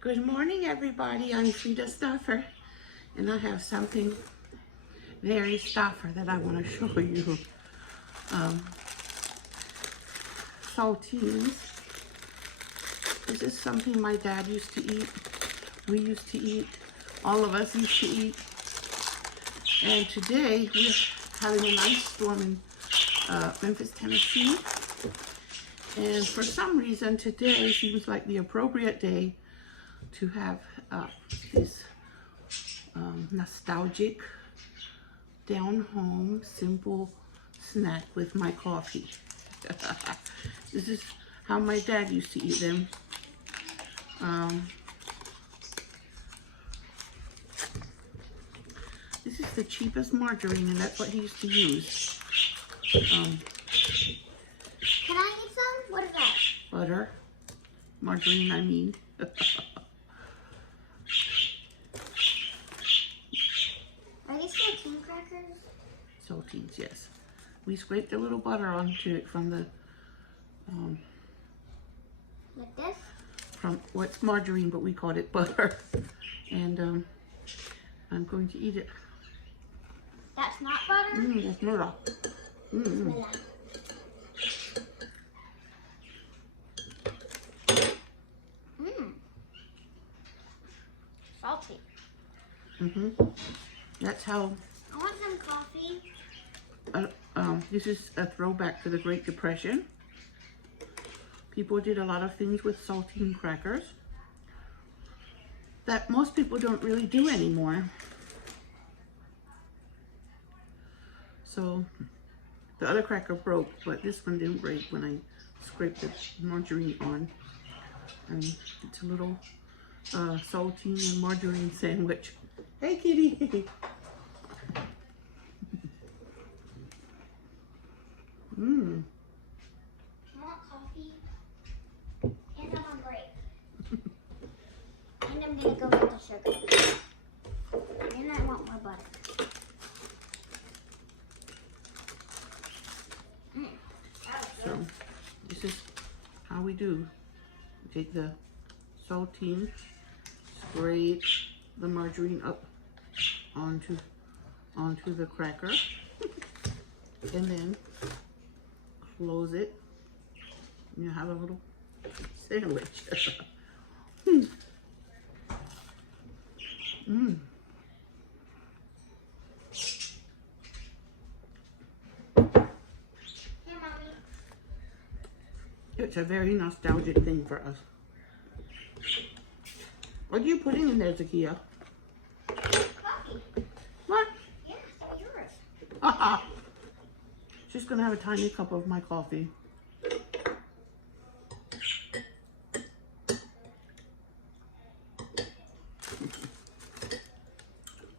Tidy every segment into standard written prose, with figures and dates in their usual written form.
Good morning, everybody. I'm Frida Stuffer, and I have something very stuffer that I want to show you. Saltines. This is something my dad used to eat. We used to eat. All of us used to eat. And today we're having a nice storm in Memphis, Tennessee. And for some reason today seems like the appropriate day to have this nostalgic, down-home, simple snack with my coffee. This is how my dad used to eat them. This is the cheapest margarine, and that's what he used to use. Can I get some? What is that? Butter. Margarine, I mean. Are these saltine crackers? Saltines, yes. We scraped a little butter onto it from the, Like this? from what's margarine, but we called it butter. And I'm going to eat it. That's not butter? That's not. Bismillah. Salty. That's how, I want some coffee. this is a throwback to the Great Depression. People did a lot of things with saltine crackers that most people don't really do anymore. So the other cracker broke, but this one didn't break when I scraped the margarine on. And it's a little saltine and margarine sandwich. Hey, kitty. I want coffee. And I'm hungry. And I'm gonna go get the sugar. And I want more butter. So this is how we do. We take the saltine, scrape the margarine up onto the cracker, and then close it. And you have a little sandwich. Here, Mommy. It's a very nostalgic thing for us. What are you putting in there, Zakia? Coffee. What? Yes, yours. Haha. She's gonna have a tiny cup of my coffee.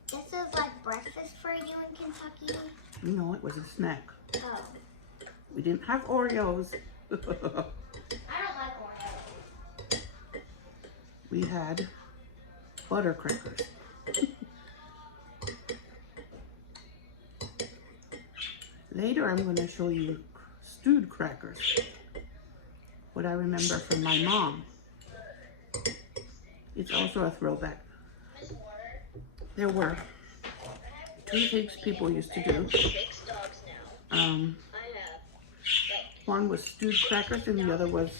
This is like breakfast for you in Kentucky. No, it was a snack. Oh. We didn't have Oreos. I don't like Oreos. We had butter crackers. Later, I'm going to show you stewed crackers. What I remember from my mom. It's also a throwback. There were two things people used to do. One was stewed crackers and the other was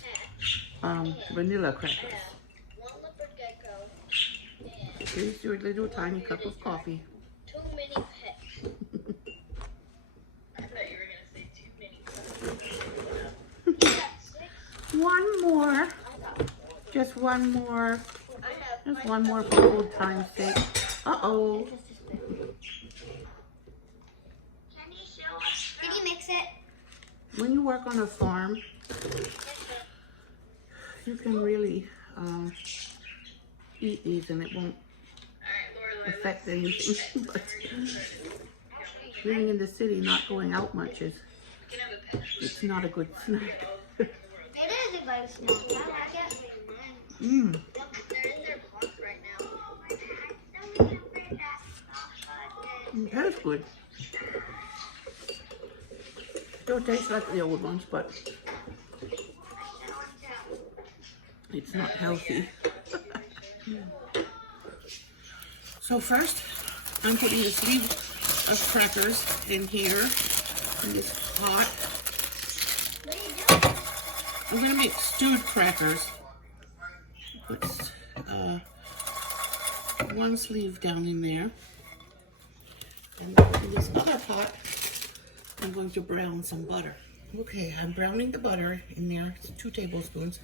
vanilla crackers. Here's your little tiny cup of coffee. Too many pets. I thought you were gonna say too many. One more. Just one more. Just one more for old time's sake. Uh-oh. Can you show us? Did you mix it? When you work on a farm, you can really eat these and it won't affect anything. But living in the city, not going out much, it's not a good snack. It is a good snack. I like it. They're in their box right now. It tastes good. Still tastes like the old ones, but it's not healthy. So first, I'm putting a sleeve of crackers in here, in this pot. What are you doing? I'm gonna make stewed crackers. Put one sleeve down in there. And in this other pot, I'm going to brown some butter. Okay, I'm browning the butter in there, it's 2 tablespoons.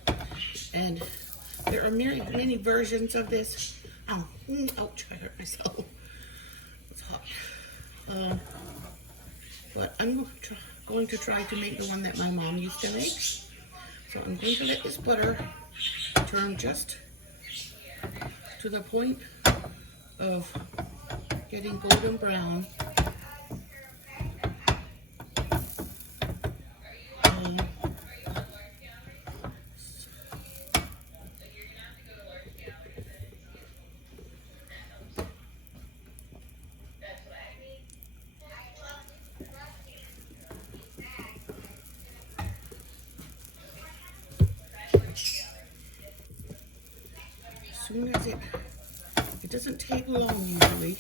And there are many versions of this. Ouch, I hurt myself. It's hot. But I'm going to try to make the one that my mom used to make. So I'm going to let this butter turn just to the point of getting golden brown. As soon as it doesn't take long usually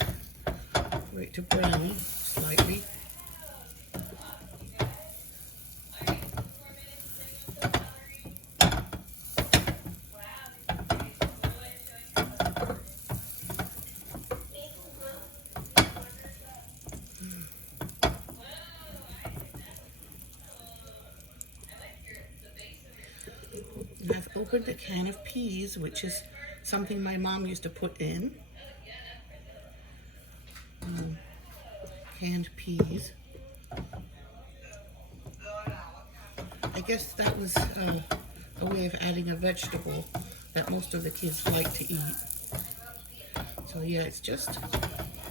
for it to brown slightly. And I've opened a can of peas, which is something my mom used to put in. Canned peas. I guess that was a way of adding a vegetable that most of the kids like to eat. So yeah, it's just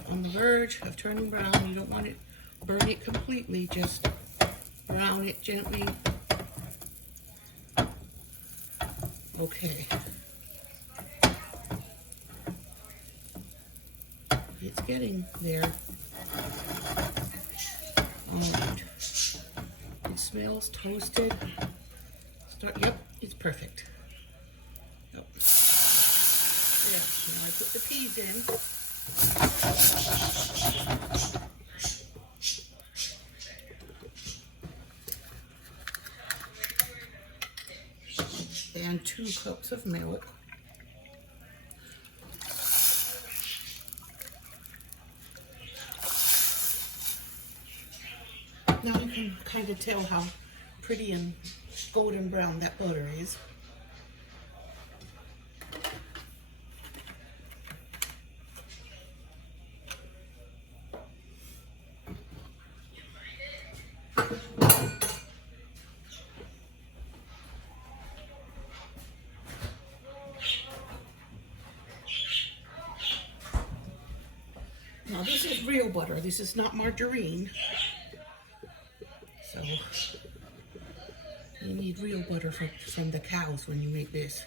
on the verge of turning brown. You don't want it burn it completely, just brown it gently. Okay. It's getting there. Alright. It smells toasted. Yep, it's perfect. Yep. Yeah, now I put the peas in. And 2 cups of milk. Now you can kind of tell how pretty and golden brown that butter is. Now this is real butter. This is not margarine. So you need real butter from the cows when you make this.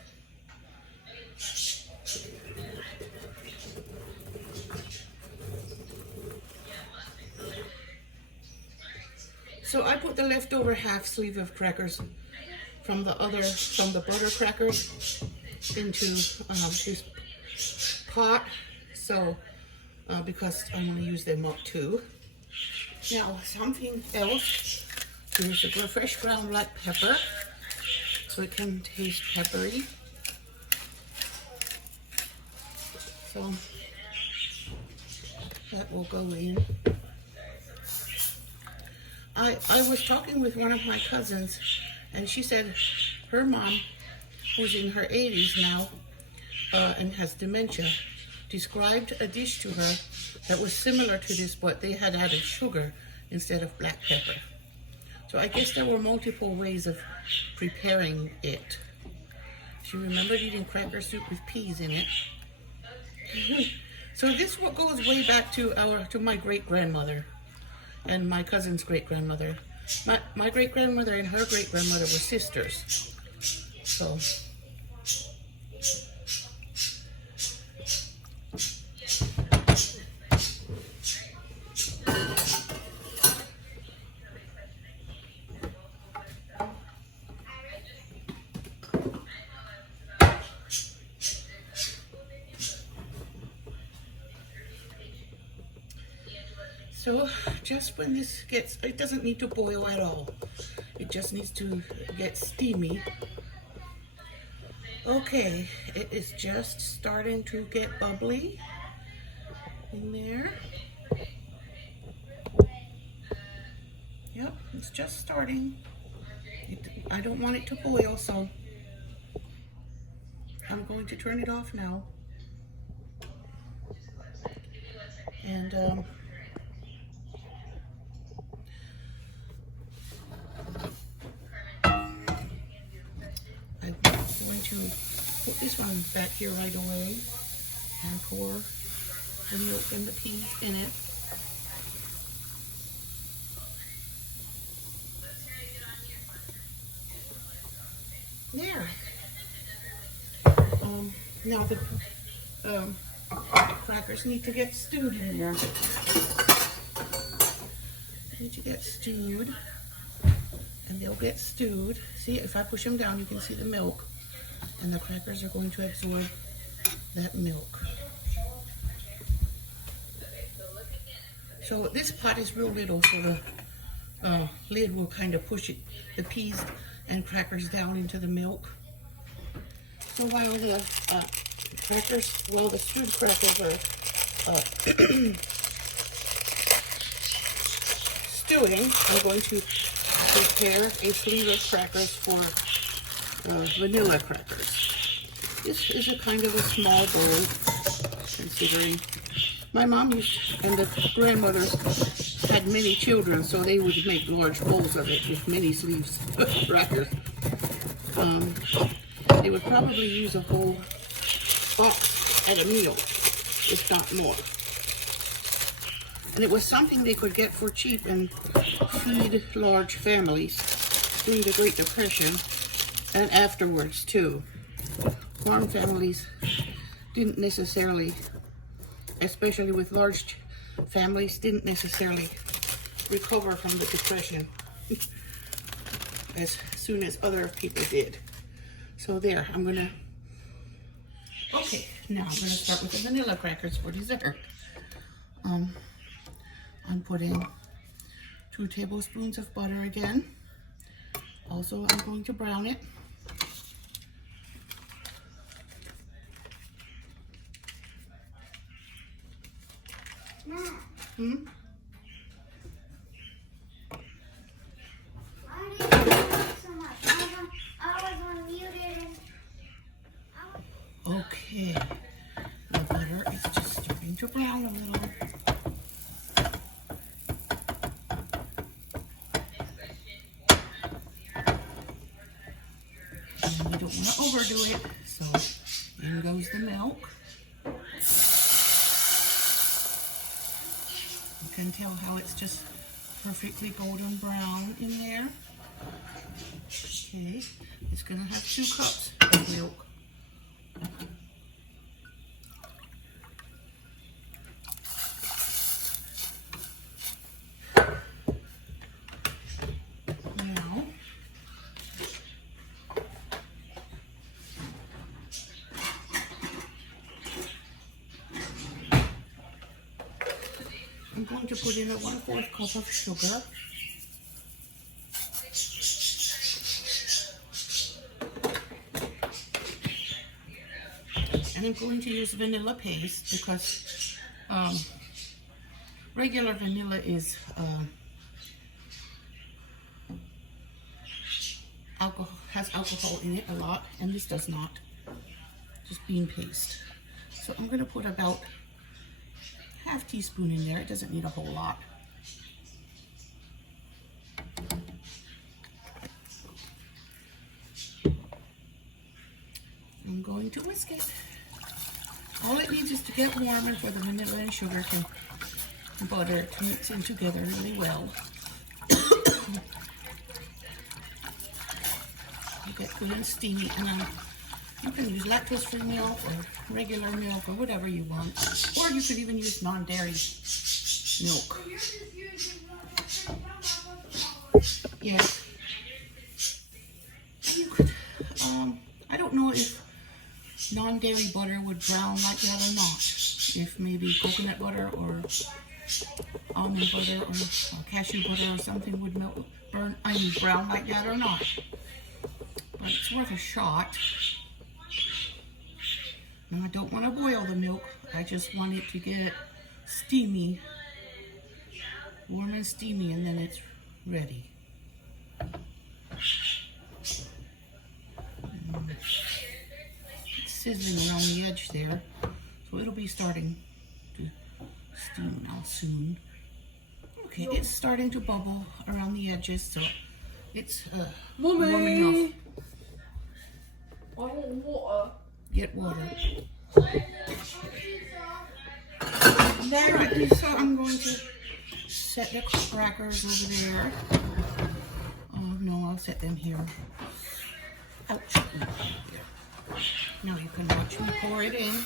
So I put the leftover half sleeve of crackers from the butter crackers into this pot. So because I'm going to use them up too. Now something else. Here's a fresh ground black pepper, so it can taste peppery. So that will go in. I was talking with one of my cousins, and she said her mom, who's in her 80s now and has dementia, described a dish to her that was similar to this, but they had added sugar instead of black pepper. So I guess there were multiple ways of preparing it. She remembered eating cracker soup with peas in it. So this goes way back to my great-grandmother and my cousin's great-grandmother. My great-grandmother and her great-grandmother were sisters. So So just when this gets, it doesn't need to boil at all. It just needs to get steamy. Okay, it is just starting to get bubbly in there. Yep, it's just starting. I don't want it to boil, so I'm going to turn it off now. And I'm going to put this one back here right away and pour the milk and the peas in it. There. Now the crackers need to get stewed in there. Need to get stewed, and they'll get stewed. See, if I push them down, you can see the milk, and the crackers are going to absorb that milk. So this pot is real little, so the lid will kind of push the peas and crackers down into the milk. So while the the stewed crackers are stewing, I'm going to prepare a sleeve of crackers for vanilla crackers. This is a kind of a small bowl, considering my mom and the grandmothers had many children, so they would make large bowls of it with many sleeves of crackers. They would probably use a whole box at a meal, if not more. And it was something they could get for cheap and feed large families during the Great Depression and afterwards too. Farm families didn't necessarily, especially with large families, didn't necessarily recover from the Depression as soon as other people did. So there, okay, now I'm gonna start with the vanilla crackers for dessert. I'm putting 2 tablespoons of butter again. Also, I'm going to brown it. Mom. Why do you talk so much? I was unmuted. Okay, the butter is just starting to brown a little. And we don't want to overdo it, so in goes the milk. You can tell how it's just perfectly golden brown in there. Okay, it's going to have 2 cups of milk. Now, I'm going to put in a 1/4 cup of sugar. And I'm going to use vanilla paste because regular vanilla is has alcohol in it a lot, and this does not. Just bean paste. So I'm going to put about ½ teaspoon in there. It doesn't need a whole lot. I'm going to whisk it. All it needs is to get warm and for the vanilla and sugar and butter to mix in together really well. You get good and steamy, and you can use lactose-free milk or regular milk or whatever you want. Or you could even use non-dairy milk. Yes. You could, I don't know if non-dairy butter would brown like that or not. If maybe coconut butter or almond butter or cashew butter or something would melt, brown like that or not. But it's worth a shot. Now I don't want to boil the milk. I just want it to get steamy, warm and steamy, and then it's ready. It's sizzling around the edge there, so it'll be starting to steam now soon. Okay, it's starting to bubble around the edges, so it's warm enough. I want water. Get water. Alright, so I'm going to set the crackers over there. Oh no, I'll set them here. Ouch. Now you can watch me pour it in.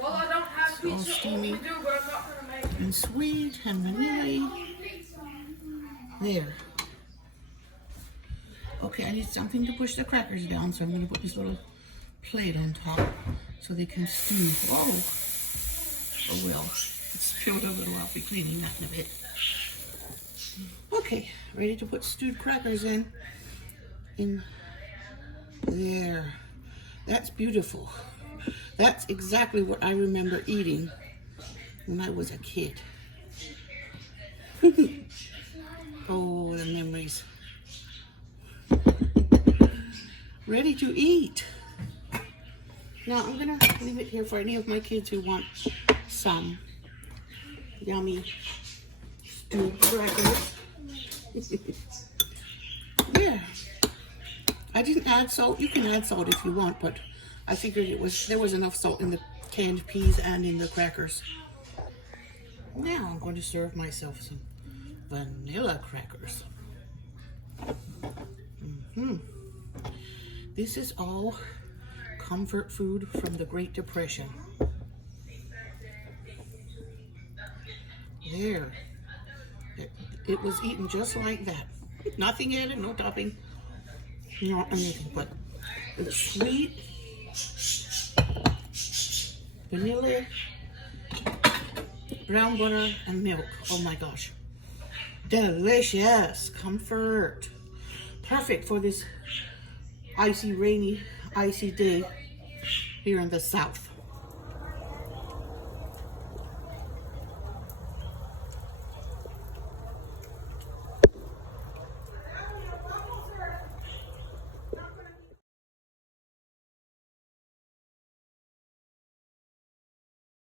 Well, I don't have It's all pizza. steamy We do, but I'm not gonna make it. and sweet and vanilla. There. Okay, I need something to push the crackers down, so I'm going to put this little plate on top so they can stew. Whoa! Oh well, it's spilled a little. I'll be cleaning that in a bit. Okay, ready to put stewed crackers in there. That's beautiful. That's exactly what I remember eating when I was a kid. Oh, the memories. Ready to eat. Now I'm gonna leave it here for any of my kids who want some yummy stewed crackers. Yeah. I didn't add salt. You can add salt if you want, but I figured there was enough salt in the canned peas and in the crackers. Now I'm going to serve myself some vanilla crackers. This is all comfort food from the Great Depression. There. It was eaten just like that. Nothing added, no topping, not anything, but it's sweet, vanilla, brown butter, and milk. Oh my gosh. Delicious. Comfort. Perfect for this icy, rainy, icy day here in the South.